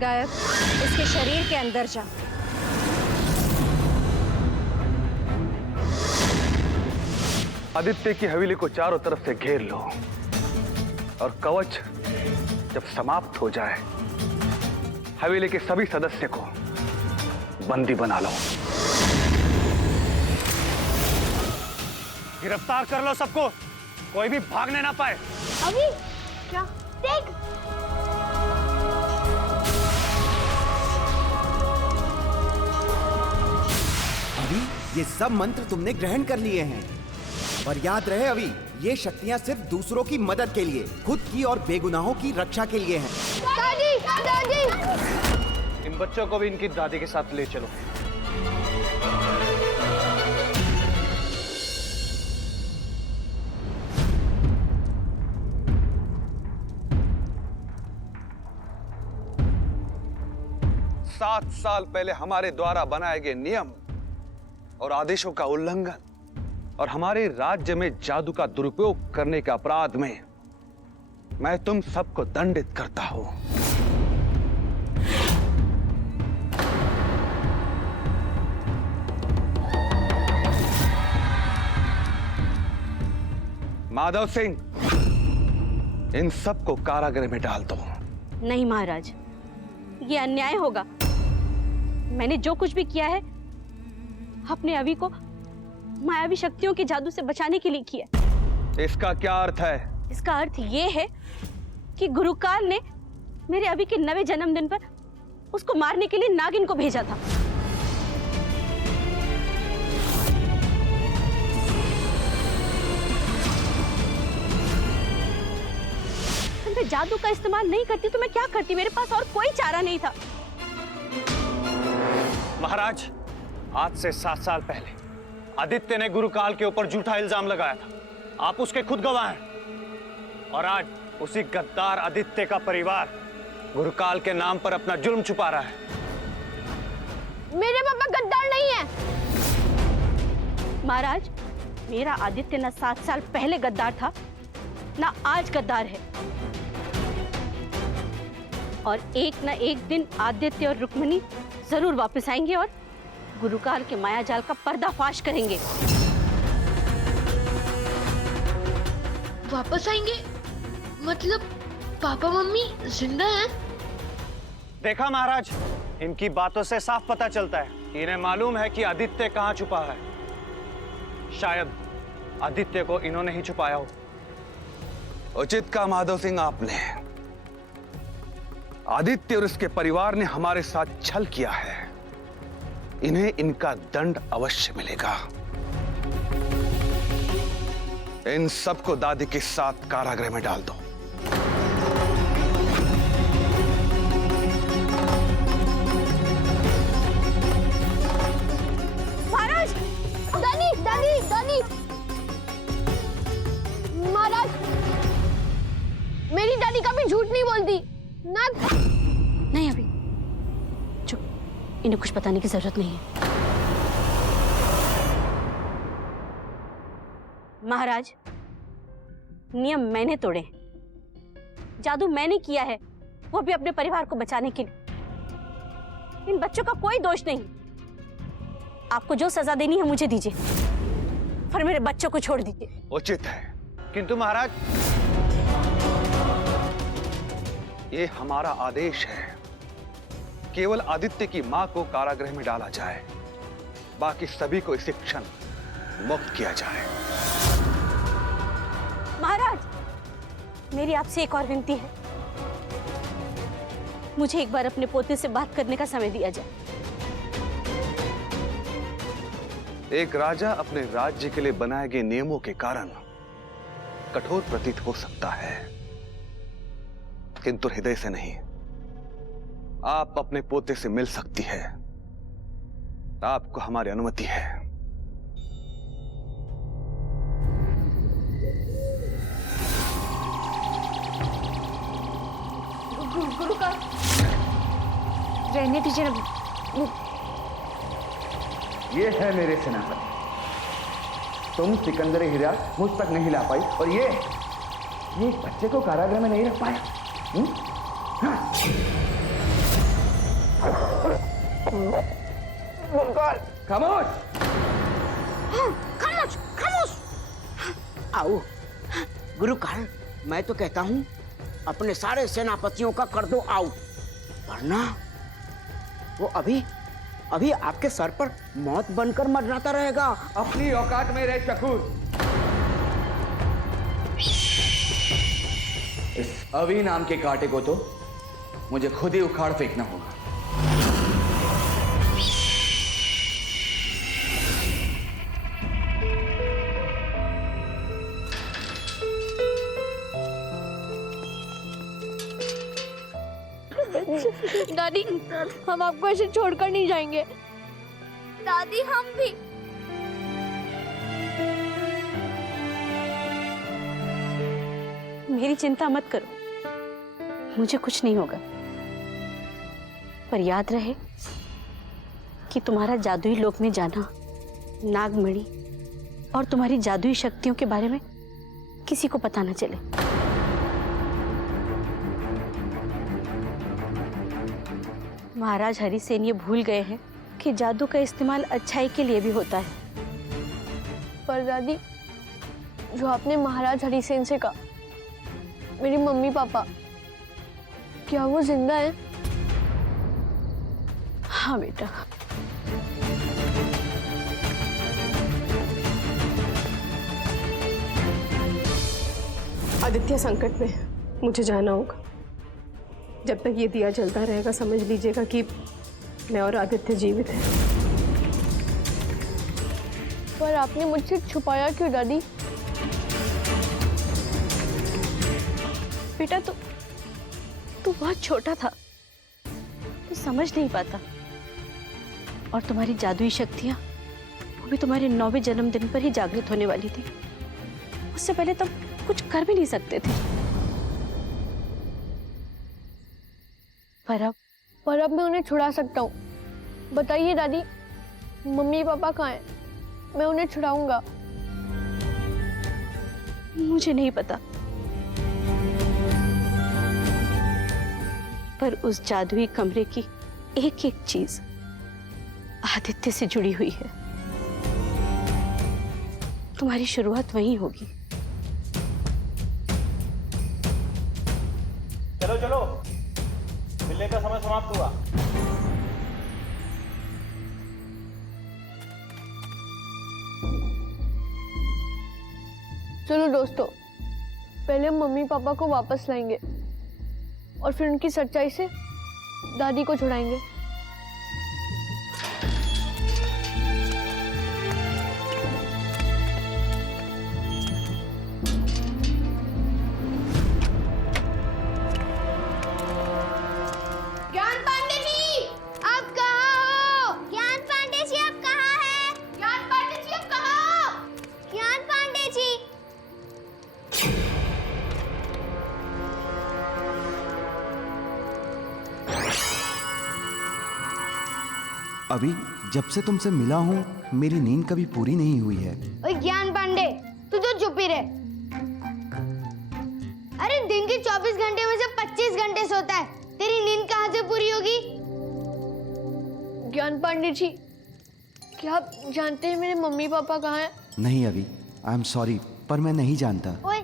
गायब, इसके शरीर के अंदर जा। आदित्य की हवेली को चारों तरफ से घेर लो और कवच जब समाप्त हो जाए हवेली के सभी सदस्य को बंदी बना लो। गिरफ्तार कर लो सबको, कोई भी भागने ना पाए। अभी क्या? देख, अभी ये सब मंत्र तुमने ग्रहण कर लिए हैं, पर याद रहे अभी ये शक्तियाँ सिर्फ दूसरों की मदद के लिए, खुद की और बेगुनाहों की रक्षा के लिए हैं। दादी, दादी। इन बच्चों को भी इनकी दादी के साथ ले चलो। सात साल पहले हमारे द्वारा बनाए गए नियम और आदेशों का उल्लंघन और हमारे राज्य में जादू का दुरुपयोग करने के अपराध में मैं तुम सबको दंडित करता हूं। माधव सिंह, इन सबको कारागृह में डाल दो। नहीं महाराज, ये अन्याय होगा। मैंने जो कुछ भी किया है अपने अभी को मायावी शक्तियों के जादू से बचाने के लिए किया। इसका क्या अर्थ है? इसका अर्थ ये है कि गुरुकाल ने मेरे अभी के 9वें जन्मदिन पर उसको मारने के लिए नागिन को भेजा था। मैं जादू का इस्तेमाल नहीं करती तो मैं क्या करती? मेरे पास और कोई चारा नहीं था। महाराज, आज से 7 साल पहले आदित्य ने गुरुकाल के ऊपर झूठा इल्जाम लगाया था। आप उसके खुद गवाह हैं। और आज उसी गद्दार आदित्य का परिवार गुरुकाल के नाम पर अपना जुल्म छुपा रहा है। मेरे पापा गद्दार नहीं है। महाराज, मेरा आदित्य न 7 साल पहले गद्दार था न आज गद्दार है। और एक न एक दिन आदित्य और रुक्मिणी जरूर वापस आएंगे और गुरुकाल के मायाजाल का पर्दाफाश करेंगे। वापस आएंगे? मतलब पापा मम्मी जिंदा हैं? देखा महाराज, इनकी बातों से साफ पता चलता है कि इन्हें मालूम है कि आदित्य कहाँ छुपा है। शायद आदित्य को इन्होंने ही छुपाया हो। उचित कहा माधव सिंह आपने। आदित्य और इसके परिवार ने हमारे साथ छल किया है। इन्हें इनका दंड अवश्य मिलेगा। इन सबको दादी के साथ कारागृह में डाल दो। महाराज, दादी, दादी, दादी। महाराज, मेरी दादी कभी झूठ नहीं बोलती ना। नहीं अभी चुप, इन्हें कुछ बताने की जरूरत नहीं है। महाराज, नियम मैंने तोड़े, जादू मैंने किया है, वो भी अपने परिवार को बचाने के लिए। इन बच्चों का कोई दोष नहीं। आपको जो सजा देनी है मुझे दीजिए, पर मेरे बच्चों को छोड़ दीजिए। उचित है, किंतु महाराज, ये हमारा आदेश है। केवल आदित्य की मां को कारागृह में डाला जाए, बाकी सभी को इसी क्षण मुक्त किया जाए। महाराज, मेरी आपसे एक और विनती है। मुझे एक बार अपने पोते से बात करने का समय दिया जाए। एक राजा अपने राज्य के लिए बनाए गए नियमों के कारण कठोर प्रतीत हो सकता है, किंतु हृदय से नहीं। आप अपने पोते से मिल सकती है। आपको हमारी अनुमति है। गुरु का रहने दीजिए ना। ये है मेरे सेनापति। तुम सिकंदर हिरा मुझ तक नहीं ला पाई और ये एक बच्चे को कारागृह में नहीं रख पाया। हाँ। खामोश। खामोश खामोश। आओ गुरुकाल, मैं तो कहता हूँ अपने सारे सेनापतियों का कर दो आउट, वरना वो अभी अभी आपके सर पर मौत बनकर मरनाता रहेगा। अपनी औकात में रह शकूर। इस अवी नाम के कांटे को तो मुझे खुद ही उखाड़ फेंकना होगा। दादी, हम आपको ऐसे छोड़कर नहीं जाएंगे। दादी, हम भी। मेरी चिंता मत करो, मुझे कुछ नहीं होगा। पर याद रहे कि तुम्हारा जादुई लोक में जाना, नागमणि और तुम्हारी जादुई शक्तियों के बारे में किसी को पता न चले। महाराज हरिसेन ये भूल गए हैं कि जादू का इस्तेमाल अच्छाई के लिए भी होता है। पर दादी, जो आपने महाराज हरिसेन से कहा, मेरी मम्मी पापा, क्या वो जिंदा है? हाँ बेटा। आदित्य संकट में, मुझे जाना होगा। जब तक ये दिया जलता रहेगा, समझ लीजिएगा कि मैं और आदित्य जीवित हैं। पर आपने मुझसे छुपाया क्यों दादी? बेटा तू बहुत छोटा था, तू समझ नहीं पाता। और तुम्हारी जादुई शक्तियां वो भी तुम्हारे 9वें जन्मदिन पर ही जागृत होने वाली थी। उससे पहले तुम कुछ कर भी नहीं सकते थे। पर अब मैं उन्हें छुड़ा सकता हूँ। बताइए दादी, मम्मी पापा कहाँ हैं? मैं उन्हें छुड़ाऊंगा। मुझे नहीं पता, पर उस जादुई कमरे की एक एक चीज आदित्य से जुड़ी हुई है। तुम्हारी शुरुआत वहीं होगी। चलो चलो, मिलने का समय समाप्त हुआ। चलो दोस्तों, पहले हम मम्मी पापा को वापस लाएंगे और फिर उनकी सच्चाई से दादी को छुड़ाएंगे। ज्ञान पांडे जी, आप कहाँ हो? ज्ञान पांडे जी, आप कहाँ हैं? ज्ञान पांडे जी, आप कहाँ हो? ज्ञान पांडे जी। अभी जब से तुमसे मिला हूँ मेरी नींद कभी पूरी नहीं हुई है। ओए ज्ञान पांडे, तू तो चुप ही रहे। अरे दिन के 24 घंटे में से 25 घंटे सोता है, तेरी नींद कहाँ से पूरी होगी? ज्ञान पांडे जी, क्या आप जानते हैं मेरे मम्मी पापा कहाँ हैं? नहीं अभी, आई एम सॉरी, पर मैं नहीं जानता। ओए,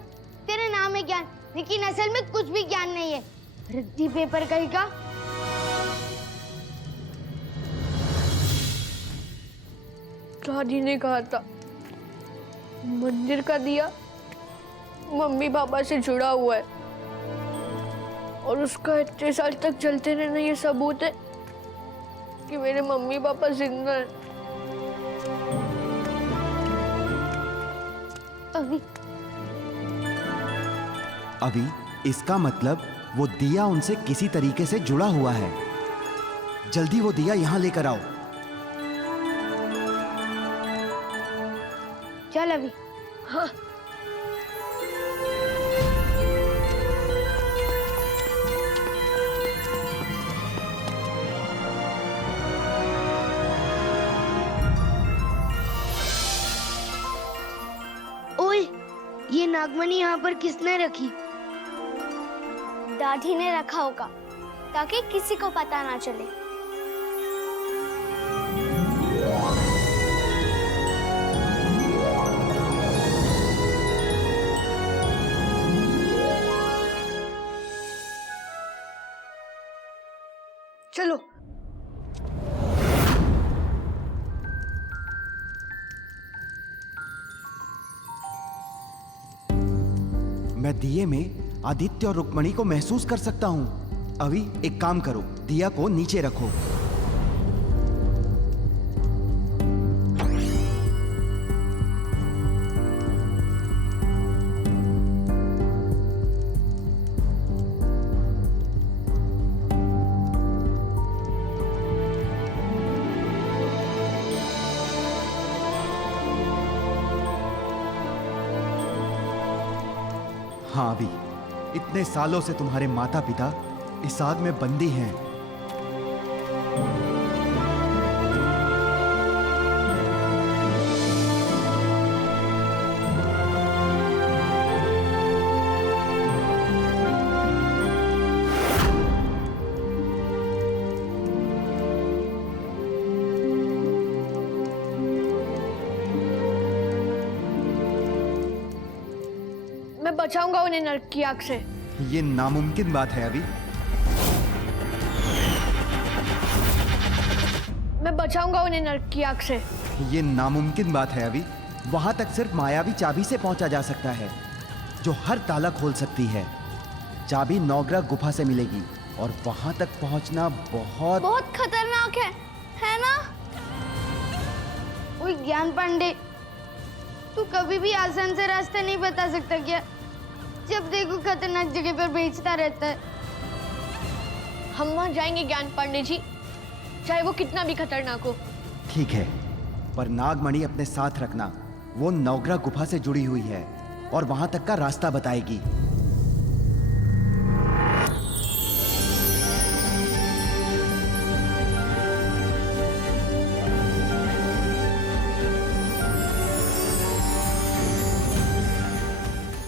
तेरा नाम है ज्ञान, लेकिन असल में कुछ भी ज्ञान नहीं है। रद्दी पेपर कहीं का। दादी ने कहा था मंदिर का दिया मम्मी पापा से जुड़ा हुआ है और उसका इतने साल तक जलते रहना ये सबूत है कि मेरे मम्मी पापा जिंदा हैं। अभी इसका मतलब वो दिया उनसे किसी तरीके से जुड़ा हुआ है। जल्दी वो दिया यहाँ लेकर आओ। चल अभी। हाँ। ये नागमणि यहाँ पर किसने रखी? दादी ने रखा होगा ताकि किसी को पता ना चले। चलो। मैं दिए में आदित्य और रुक्मणी को महसूस कर सकता हूँ। अभी एक काम करो, दिया को नीचे रखो। हाँ अभी, इतने सालों से तुम्हारे माता पिता इस आग में बंदी हैं। मैं बचाऊंगा उन्हें नरक की आग से। ये नामुमकिन बात है अभी। मैं बचाऊंगा उन्हें नरक की आग से। ये नामुमकिन बात है अभी। वहां तक सिर्फ मायावी चाबी से पहुंचा जा सकता है, जो हर ताला खोल सकती है। चाबी नवग्रह गुफा से मिलेगी और वहां तक पहुंचना बहुत बहुत खतरनाक है ना? ओए ज्ञान पांडे, तू कभी भी आसान से रास्ता नहीं बता सकता क्या? जब देखो खतरनाक जगह पर बेचता रहता है। हम वहां जाएंगे ज्ञान पांडे जी, चाहे वो कितना भी खतरनाक हो। ठीक है, पर नागमणि अपने साथ रखना। वो नवग्रह गुफा से जुड़ी हुई है और वहां तक का रास्ता बताएगी।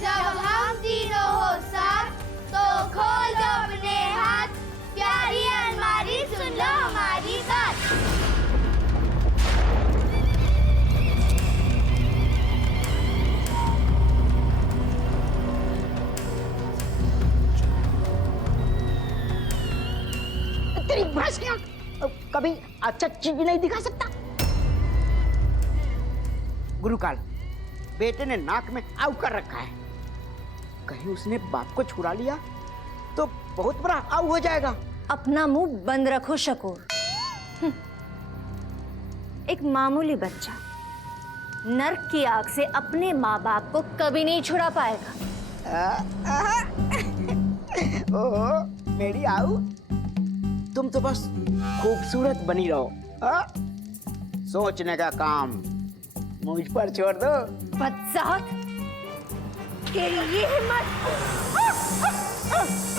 जब हम तीनों हो साथ तो खोल दो अपने हाथ, प्यारी अलमारी सुन लो हमारी बात। तेरी भैंसियां कभी अच्छा चीज नहीं दिखा सकता। गुरुकाल, बेटे ने नाक में आऊ कर रखा है, कहीं उसने बाप को छुड़ा लिया तो बहुत बड़ा आऊ हो जाएगा। अपना मुंह बंद रखो शकूर। एक मामूली बच्चा नर्क की आग से अपने माँ बाप को कभी नहीं छुड़ा पाएगा। ओहो मेरी आऊ, तुम तो बस खूबसूरत बनी रहो। सोचने का काम मुझ पर छोड़ दो। बदसाहत, तेरी ये हिम्मत!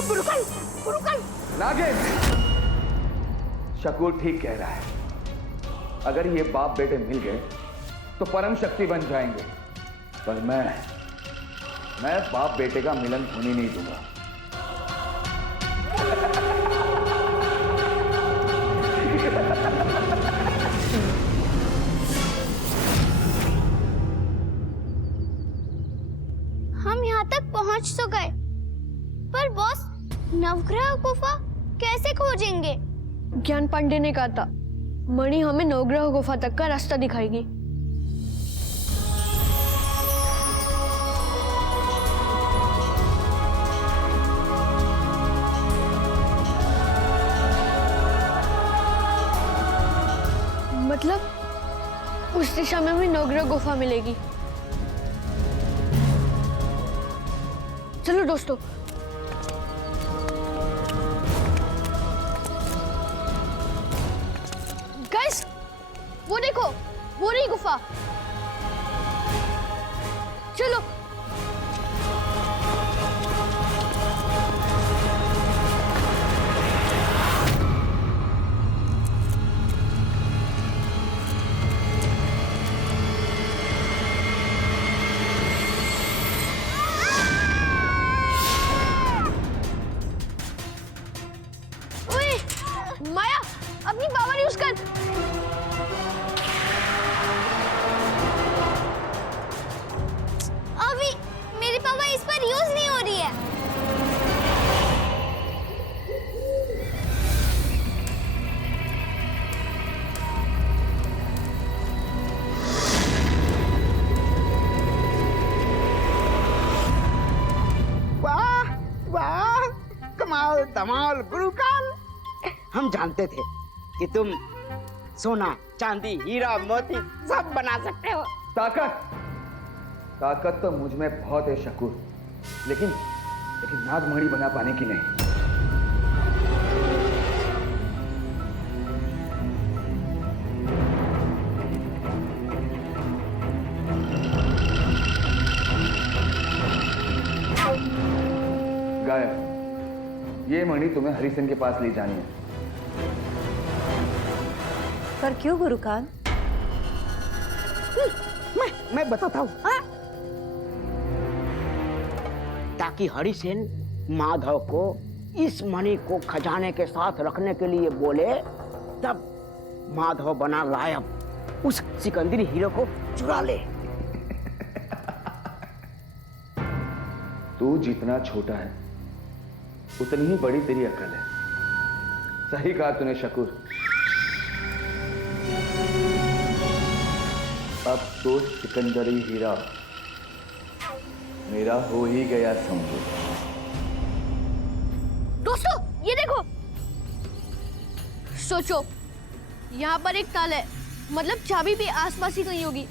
गुरुकाल, गुरुकाल। नागिन, शकूर ठीक कह रहा है। अगर ये बाप बेटे मिल गए तो परम शक्ति बन जाएंगे, पर मैं बाप बेटे का मिलन होने नहीं दूंगा। हम यहाँ तक पहुँच तो गए, पर बॉस नवग्रह गुफा कैसे खोजेंगे? ज्ञान पांडे ने कहा था मणि हमें नवग्रह गुफा तक का रास्ता दिखाएगी। मतलब उस दिशा में भी नवग्रह गुफा मिलेगी। चलो दोस्तों, गाइस, वो देखो, वो रही गुफा। चलो। धमाल गुरुकाल। हम जानते थे कि तुम सोना, चांदी, हीरा, मोती सब बना सकते हो। ताकत तो मुझ में बहुत है शकूर, लेकिन नागमणि बना पाने की नहीं। गायब, ये मणि तुम्हें हरिसेन के पास ले जानी है। पर क्यों गुरुकाल? मैं बताता हूँ, ताकि हरिसेन माधव को इस मणि को खजाने के साथ रखने के लिए बोले, तब माधव बना गायब उस सिकंदरी हीरो को चुरा ले। तू जितना छोटा है उतनी ही बड़ी तेरी अकल है। सही कहा तूने शकूर। अब तो सिकंदरी हीरा मेरा हो ही गया समझो। दोस्तों ये देखो, सोचो यहाँ पर एक ताला है, मतलब चाबी भी आसपास ही कहीं होगी।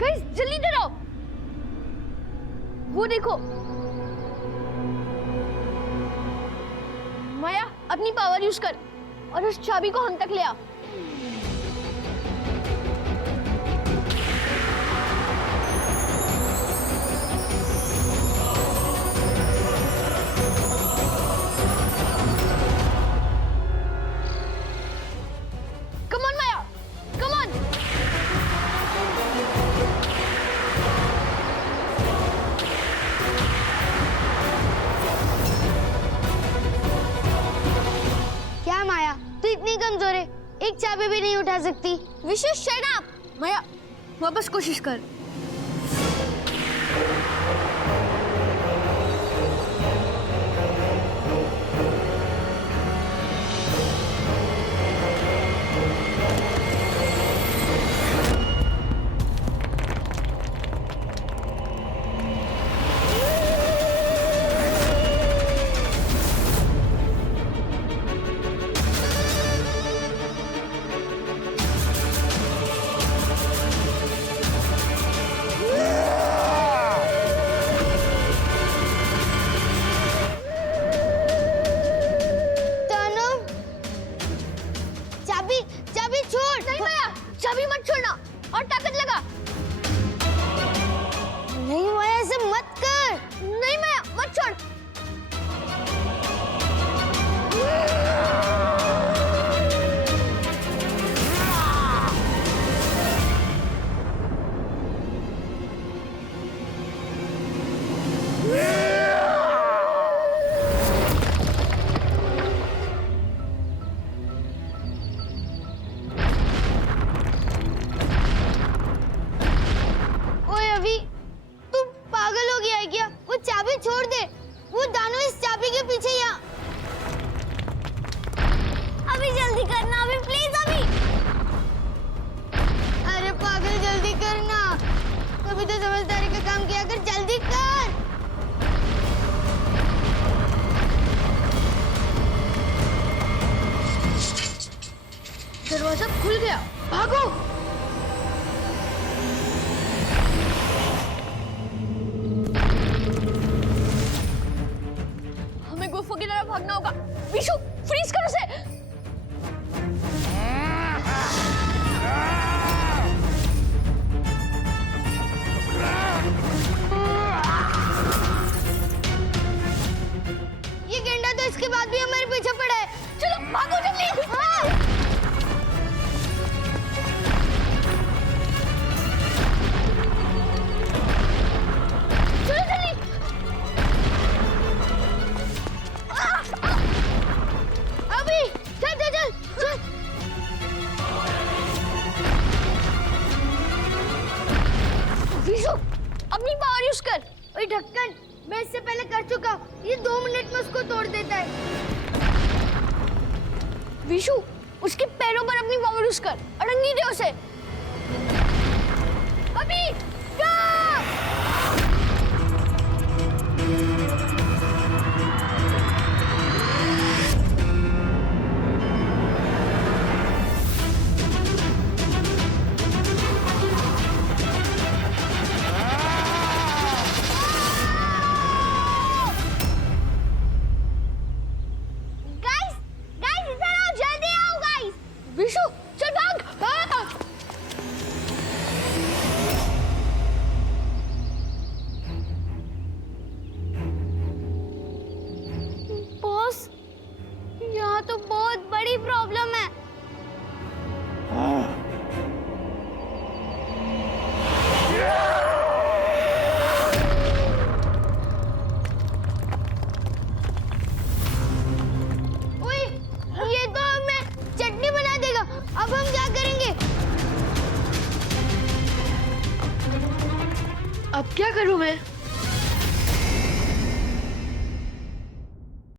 गाइस जल्दी इधर आओ, वो देखो। माया अपनी पावर यूज कर और उस चाबी को हम तक ले आ। Come on, Maya! Come on! क्या माया, तू इतनी कमजोर है, एक चाबी भी नहीं उठा सकती। Vishu shut up. माया वापस कोशिश कर। चाबी छोड़। नहीं माया, चाबी मत छोड़ना और ताकत लगा। नहीं माया, ऐसे मत कर। नहीं माया, मत छोड़। चाबी छोड़ दे, वो दानव इस चाबी के पीछे या। अभी जल्दी करना, अभी प्लीज अभी। अरे पागल जल्दी करना, कभी तो समझदारी का काम किया कर, जल्दी कर। दरवाजा खुल गया, भागो। गुफा की तरफ भागना होगा। विशु फ्रीज कर उसे। ये गेंडा तो इसके बाद भी हमारे पीछे पड़ा है। चलो भागो जल्दी। हाँ। चलो जल्दी। अभी चल चल चल चल। विशु अपनी पावर यूज कर। ओए ढक्कन, मैं इससे पहले कर चुका हूँ, ये 2 मिनट में उसको तोड़ देता है। विशु उसके पैरों पर अपनी पावर यूज कर, अड़ंगी दे उसे। अभी बॉस, यहाँ तो बहुत बड़ी प्रॉब्लम है। ओए, ये तो हमें चटनी बना देगा। अब हम क्या करेंगे? अब क्या करूं मैं?